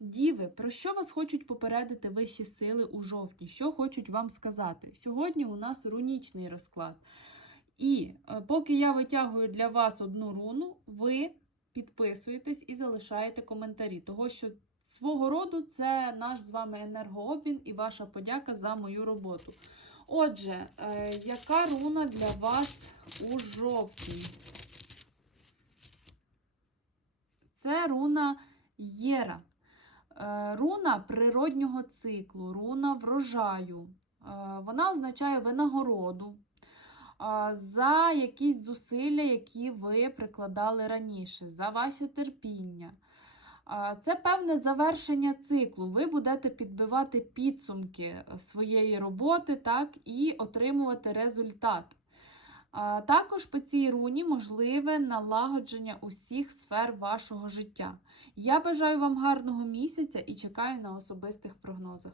Діви, про що вас хочуть попередити вищі сили у жовтні? Що хочуть вам сказати? Сьогодні у нас рунічний розклад. І е, поки я витягую для вас одну руну, ви підписуєтесь і залишаєте коментарі, того що свого роду це наш з вами енергообмін і ваша подяка за мою роботу. Отже, е, яка руна для вас у жовтні? Це руна Єра. Е, Руна природнього циклу, руна врожаю. Е, Вона означає винагороду е, за якісь зусилля, які ви прикладали раніше, за ваше терпіння. Це певне завершення циклу. Ви будете підбивати підсумки своєї роботи так, і отримувати результат. Також по цій руні можливе налагодження усіх сфер вашого життя. Я бажаю вам гарного місяця і чекаю на особистих прогнозах.